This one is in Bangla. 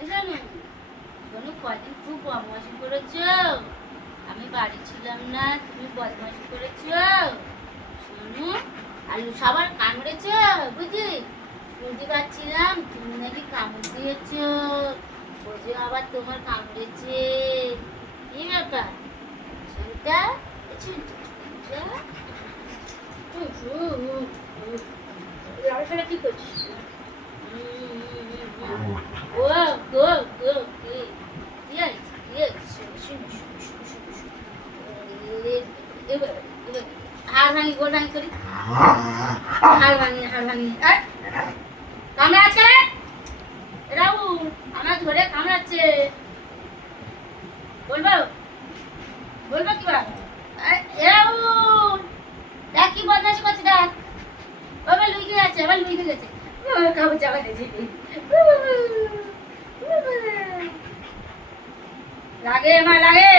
শোনো কদিন খুব বদমাশি করেছ, আমি বাড়ি ছিলাম না, তুমি বদমাশি করেছ। শোনো আলু সবার কামড়েছ বুঝি, শুনতে পাচ্ছিলাম তুমি নাকি কামড় দিয়েছ, বোঝো আবার তোমার কামড়েছে। কি ব্যাপার শুনটা শুনটা কি করছিস? ও গো গো হাড় ভাঙি গোল ভাঙি করি, হাড় ভাঙি কামড়াচ্ছে রাহুল, আমার ধরে কামড়াচ্ছে। বলবো বলবো কি রাহুল, দেখ কি বদমাশি করছে, দেখ বাবা লুইকে গেছে, আবার লুইকে গেছে, কাপড় চাপা দিয়েছে। লাগে মা লাগে।